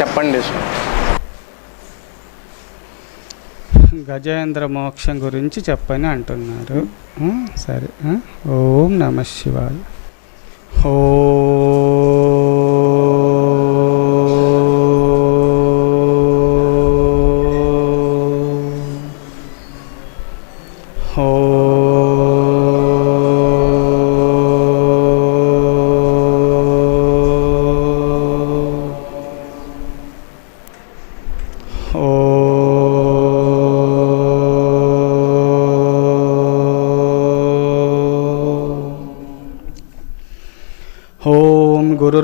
చెప్పండి. గజేంద్ర మోక్షం గురించి చెప్పని అంటున్నారు. సరే ఓం నమ శివాయ. ఓ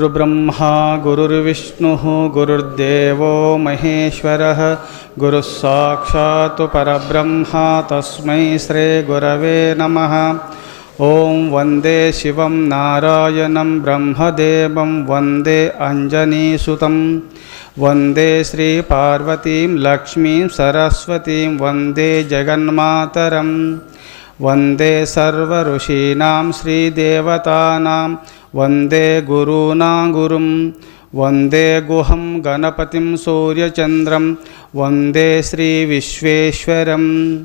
गुरुर्ब्रह्मा गुरुर्विष्णुः, गुरुर्देवो महेश्वरः। गुरुः साक्षात् परब्रह्मा, तस्मै श्रीगुरवे नमः। ॐ वंदे शिवं नारायणं, ब्रह्मदेवं वंदे अञ्जनीसुतं। वंदे श्रीपार्वतीं, लक्ष्मीं, सरस्वतीं, वंदे जगन्मातरम्। వందే జగన్మాతరం వందే సర్వఋషీణాం శ్రీదేవతానాం వందే గురూణాం గురుం వందే గుహం గణపతిం సూర్యచంద్రం వందే శ్రీవిశ్వేశ్వరం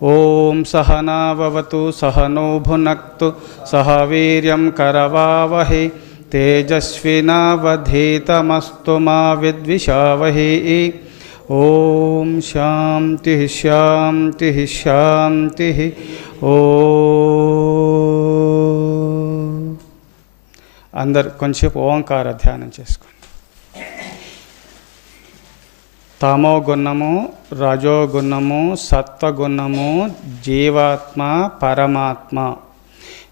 ఓం సహనావతు సహనో భునక్తు సహ వీర్యం కరవావహి తేజస్వినావధీతమస్తు ఓం శాంతి శాంతి శాంతి ఓ అందరు కొంచెంసేపు ఓంకార ధ్యానం చేసుకోండి. తమో గుణము రజోగుణము సత్వగుణము జీవాత్మ పరమాత్మ.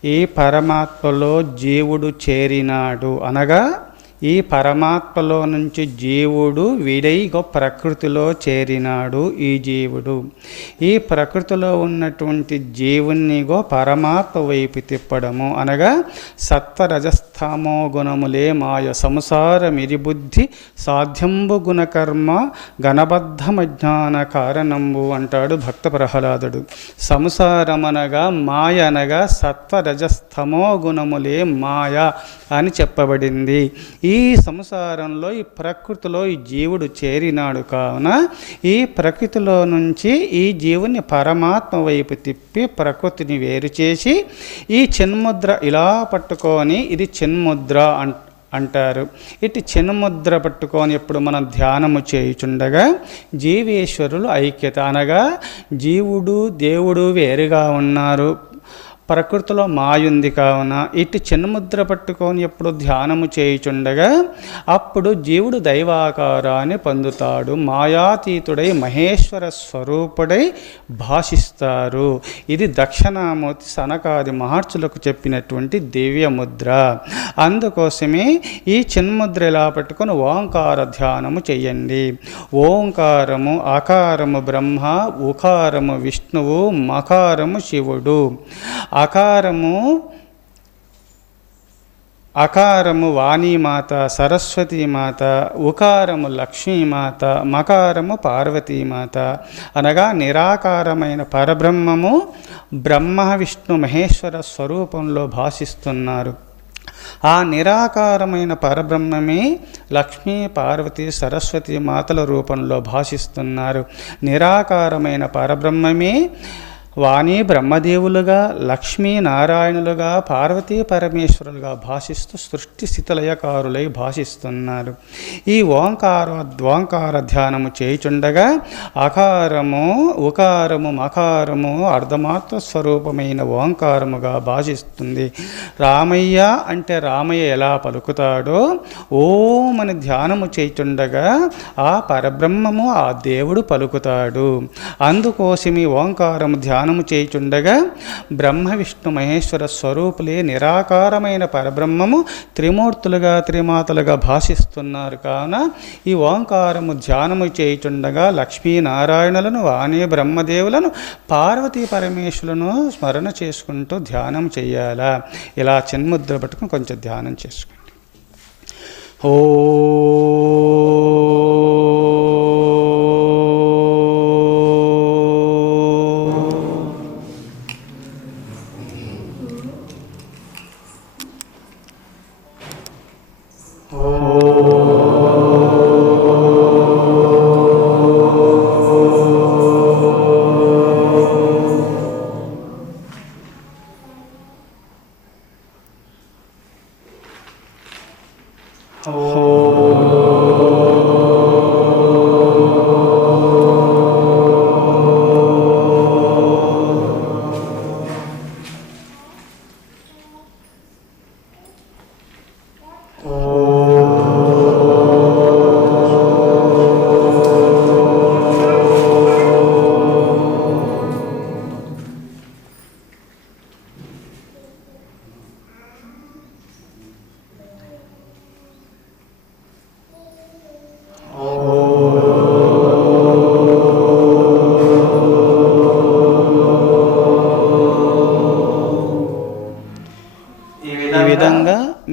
ఈ పరమాత్మలో జీవుడు చేరినాడు అనగా ఈ పరమాత్మలో నుంచి జీవుడు విడైగో ప్రకృతిలో చేరినాడు ఈ జీవుడు. ఈ ప్రకృతిలో ఉన్నటువంటి జీవునిగో పరమాత్మ వైపు తిప్పడము. అనగా సత్వరజస్థామో గుణములే మాయ సంసార మిరిబుద్ధి సాధ్యంబు గుణకర్మ గణబద్ధమజ్ఞాన కారణంబు అంటాడు భక్త ప్రహ్లాదుడు. సంసారమనగా మాయ అనగా సత్వరజస్థమో గుణములే మాయ అని చెప్పబడింది. ఈ ఈ సంసారంలో ఈ ప్రకృతిలో ఈ జీవుడు చేరినాడు కావున ఈ ప్రకృతిలో నుంచి ఈ జీవుని పరమాత్మ వైపు తిప్పి ప్రకృతిని వేరు చేసి ఈ చిన్ముద్ర ఇలా పట్టుకొని ఇది చిన్ముద్ర అంట అంటారు. ఇటు చిన్ముద్ర పట్టుకొని ఎప్పుడు మనం ధ్యానము చేయుచుండగా జీవేశ్వరులు ఐక్యత అనగా జీవుడు దేవుడు వేరుగా ఉన్నారు. ప్రకృతిలో మాయుంది కావున ఇటు చిన్నముద్ర పట్టుకొని ఎప్పుడు ధ్యానము చేయుచుండగా అప్పుడు జీవుడు దైవాకారాన్ని పొందుతాడు. మాయాతీతుడై మహేశ్వర స్వరూపుడై భాషిస్తారు. ఇది దక్షిణామూర్తి సనకాది మహర్షులకు చెప్పినటువంటి దివ్య ముద్ర. అందుకోసమే ఈ చిన్ముద్ర ఇలా పట్టుకొని ఓంకార ధ్యానము చేయండి ఓంకారము అకారము బ్రహ్మ ఉకారము విష్ణువు మకారము శివుడు. అకారము అకారము వాణీమాత సరస్వతీమాత ఉకారము లక్ష్మీమాత మకారము పార్వతీమాత. అనగా నిరాకారమైన పరబ్రహ్మము బ్రహ్మ విష్ణు మహేశ్వర స్వరూపంలో భాషిస్తున్నారు. ఆ నిరాకారమైన పరబ్రహ్మమే లక్ష్మీ పార్వతి సరస్వతి మాతల రూపంలో భాషిస్తున్నారు. నిరాకారమైన పరబ్రహ్మమే వాణి బ్రహ్మదేవులుగా లక్ష్మీ నారాయణులుగా పార్వతీ పరమేశ్వరులుగా భాషిస్తూ సృష్టి స్థితిలయకారులై భాషిస్తున్నారు. ఈ ఓంకార ఓంకార ధ్యానము చేయుచుండగా అకారము ఉకారము మకారము అర్ధమాత్ర స్వరూపమైన ఓంకారముగా భాషిస్తుంది. రామయ్య అంటే రామయ్య ఎలా పలుకుతాడో ఓం అని ధ్యానము చేయుచుండగా ఆ పరబ్రహ్మము ఆ దేవుడు పలుకుతాడు. అందుకోసం ఈ ఓంకారము ధ్యానము చేయుచుండగా బ్రహ్మ విష్ణు మహేశ్వర స్వరూపులే నిరాకారమైన పరబ్రహ్మము త్రిమూర్తులుగా త్రిమాతలుగా భాషిస్తున్నారు. కావున ఈ ఓంకారము ధ్యానము చేయుచుండగా లక్ష్మీనారాయణులను వాణి బ్రహ్మదేవులను పార్వతీ పరమేశ్వరులను స్మరణ చేసుకుంటూ ధ్యానం చేయాలా? ఇలా చిన్ముద్ర పట్టుకుని కొంచెం ధ్యానం చేసుకోండి. ఓ ఓ 哦。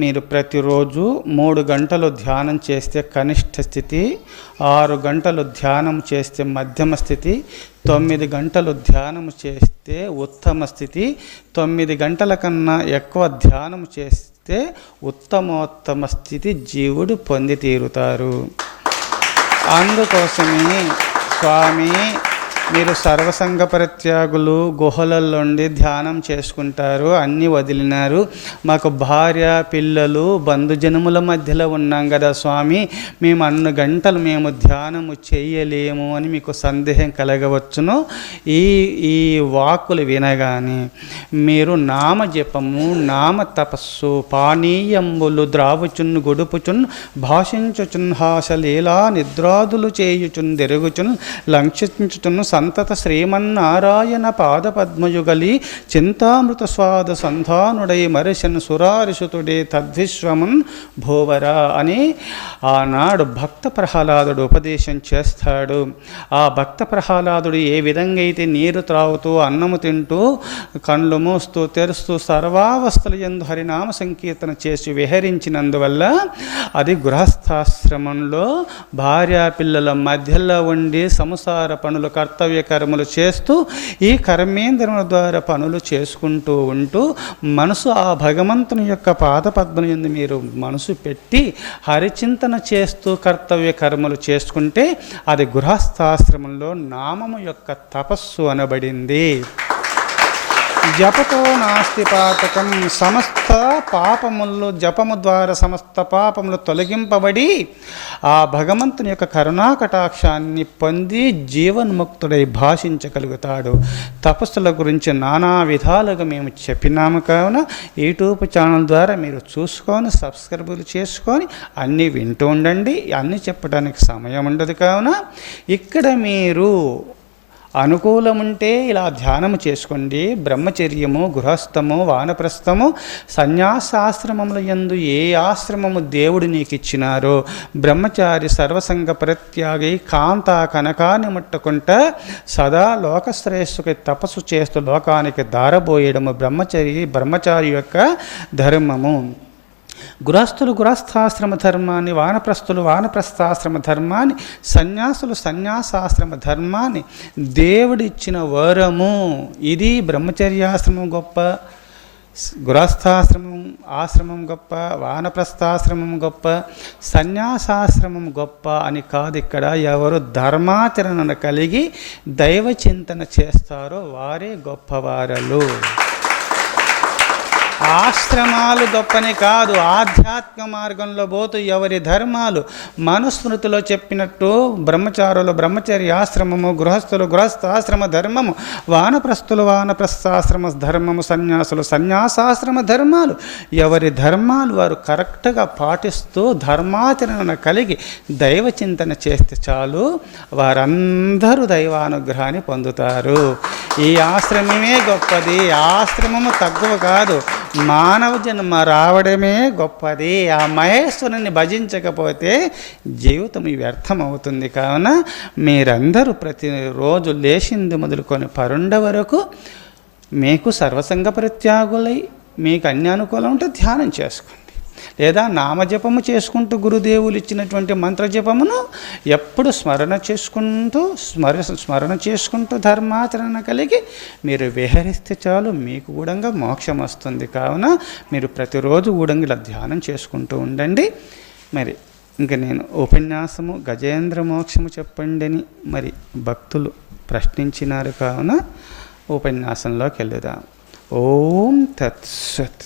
మీరు ప్రతిరోజు మూడు గంటలు ధ్యానం చేస్తే కనిష్ట స్థితి ఆరు గంటలు ధ్యానం చేస్తే మధ్యమ స్థితి తొమ్మిది గంటలు ధ్యానం చేస్తే ఉత్తమ స్థితి తొమ్మిది గంటల కన్నా ఎక్కువ ధ్యానం చేస్తే ఉత్తమోత్తమ స్థితి జీవుడు పొంది తీరుతారు. అందుకోసమే స్వామి మీరు సర్వసంగ పరిత్యాగులు గుహలలోండి ధ్యానం చేసుకుంటారు అన్నీ వదిలినారు. మాకు భార్య పిల్లలు బంధుజనముల మధ్యలో ఉన్నాం కదా స్వామి. మేము అన్ని గంటలు మేము ధ్యానము చేయలేము అని మీకు సందేహం కలగవచ్చును. ఈ ఈ వాక్కులు వినగానే మీరు నామ జపము నామ తపస్సు పానీయంబులు ద్రావుచున్ గొడుపుచున్ భాషించుచున్ హాసలీలా నిద్రాదులు చేయుచున్ తిరుగుచున్ లంక్షించుచున్ సంతత శ్రీమన్నారాయణ పాదపద్మయుగలి చింతామృత స్వాద సంధానుడై మరిశన్ సురారిషుతుడే తద్విశ్వమున్ భోవరా అని ఆనాడు భక్త ప్రహ్లాదుడు ఉపదేశం చేస్తాడు. ఆ భక్త ప్రహ్లాదుడు ఏ విధంగా అయితే నీరు త్రాగుతూ అన్నము తింటూ కళ్ళు మూస్తూ తెరుస్తూ సర్వావస్థల ఎందు హరినామ సంకీర్తన చేసి విహరించినందువల్ల అది గృహస్థాశ్రమంలో భార్యా పిల్లల మధ్యలో ఉండి సంసార పనులు కర్తవ్య కర్మలు చేస్తూ ఈ కర్మేంద్రముల ద్వారా పనులు చేసుకుంటూ ఉంటూ మనసు ఆ భగవంతుని యొక్క పాదపద్మం ఎందు మీరు మనసు పెట్టి హరిచింతన చేస్తూ కర్తవ్య కర్మలు చేసుకుంటే అది గృహస్థాశ్రమంలో నామము యొక్క తపస్సు అనబడింది. జపతో నాస్తి పాతకం సమస్త పాపములు జపము ద్వారా సమస్త పాపములు తొలగింపబడి ఆ భగవంతుని యొక్క కరుణా కటాక్షాన్ని పొంది జీవన్ముక్తుడై భాషించగలుగుతాడు. తపస్సుల గురించి నానా విధాలుగా మేము చెప్పినాము కావున యూట్యూబ్ ఛానల్ ద్వారా మీరు చూసుకొని సబ్స్క్రైబులు చేసుకొని అన్నీ వింటూ ఉండండి. అన్నీ చెప్పడానికి సమయం ఉండదు కావున ఇక్కడ మీరు అనుకూలముంటే ఇలా ధ్యానము చేసుకోండి. బ్రహ్మచర్యము గృహస్థము వానప్రస్థము సన్యాసాశ్రమముల యందు ఏ ఆశ్రమము దేవుడు నీకు ఇచ్చినారో బ్రహ్మచారి సర్వసంగ ప్రత్యాగి కాంత కనకాన్ని ముట్టుకుంట సదా లోకశ్రేయస్సుకి తపస్సు చేస్తూ లోకానికి దారబోయడము బ్రహ్మచరి బ్రహ్మచారి యొక్క ధర్మము. గృహస్థులు గృహస్థాశ్రమ ధర్మాన్ని వానప్రస్థులు వానప్రస్థాశ్రమ ధర్మాన్ని సన్యాసులు సన్యాసాశ్రమ ధర్మాన్ని దేవుడిచ్చిన వరము. ఇది బ్రహ్మచర్యాశ్రమం గొప్ప గృహస్థాశ్రమం ఆశ్రమం గొప్ప వానప్రస్థాశ్రమం గొప్ప సన్యాసాశ్రమం గొప్ప అని కాదు ఇక్కడ. ఎవరు ధర్మాచరణను కలిగి దైవ చింతన చేస్తారో వారే గొప్పవారలు. ఆశ్రమాలు గొప్పని కాదు ఆధ్యాత్మిక మార్గంలో పోతూ ఎవరి ధర్మాలు మనుస్మృతిలో చెప్పినట్టు బ్రహ్మచారులు బ్రహ్మచర్య ఆశ్రమము గృహస్థులు గృహస్థాశ్రమ ధర్మము వానప్రస్థులు వానప్రస్థాశ్రమ ధర్మము సన్యాసులు సన్యాసాశ్రమ ధర్మాలు. ఎవరి ధర్మాలు వారు కరెక్ట్గా పాటిస్తూ ధర్మాచరణ కలిగి దైవ చింతన చేస్తే చాలు వారందరూ దైవానుగ్రహాన్ని పొందుతారు. ఈ ఆశ్రమమే గొప్పది. ఆశ్రమము తక్కువ కాదు. మానవ జన్మ రావడమే గొప్పది. ఆ మహేశ్వరుని భజించకపోతే జీవితం వ్యర్థం అవుతుంది కావున మీరందరూ ప్రతిరోజు లేచింది మొదలుకొని పరుండ వరకు మీకు సర్వసంగ ప్రత్యాగులై మీకు అన్ని అనుకూలం ఉంటే ధ్యానం చేసుకోండి. లేదా నామజపము చేసుకుంటూ గురుదేవులు ఇచ్చినటువంటి మంత్రజపమును ఎప్పుడు స్మరణ చేసుకుంటూ స్మర స్మరణ చేసుకుంటూ ధర్మాచరణ కలిగి మీరు విహరిస్తే చాలు మీకు కూడా మోక్షం వస్తుంది. కావున మీరు ప్రతిరోజు కూడా ఇలా ధ్యానం చేసుకుంటూ ఉండండి. మరి ఇంక నేను ఉపన్యాసము గజేంద్ర మోక్షము చెప్పండి అని మరి భక్తులు ప్రశ్నించినారు. కావున ఉపన్యాసంలోకి వెళ్దాం. ఓం తత్సత్.